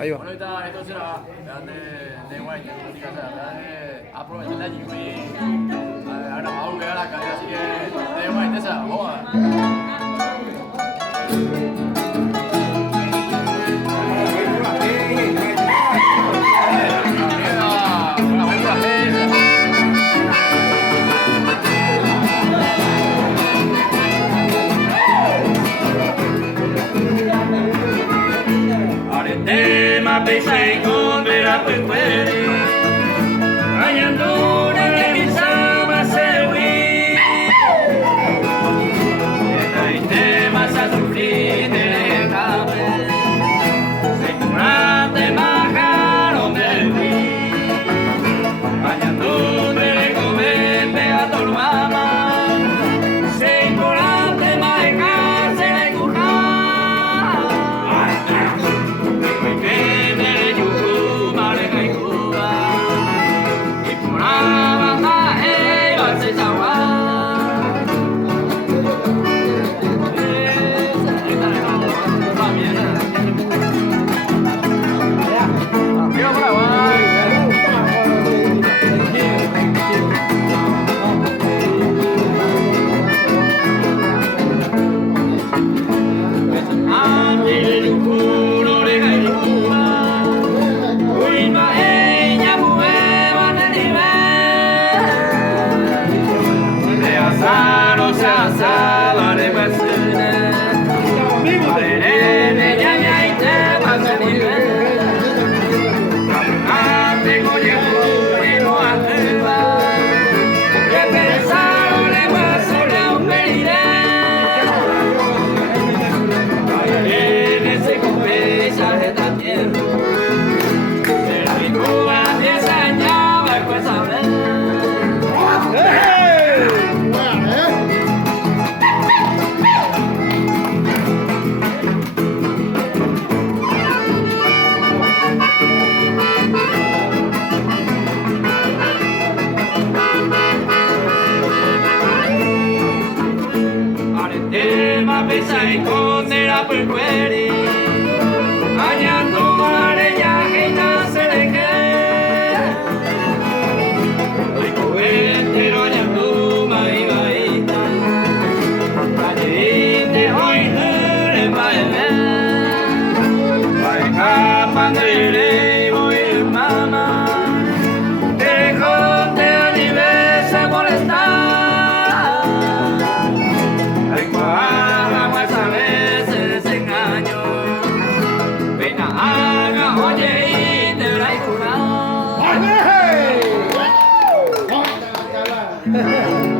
Ahí va. Bueno, ahorita esto será de guay, que aprovechar la lluvia a grabar que a la calle, así que de guay, esa, tema pensei con vera per quelli Agnandone che pensava seguì E dai tema sa soffrire le gambe Sicuramente mancano del lì Agnandone come beato l'uomo Sicuramente mancano le curare Pensai con era per quelli Agnando aregna che nasse le che Doi covetti rognando mai vaita Adinde oi nere mai me Vai capandere voi mamma Te conte anniversa molestar Ai qua ¡Hey!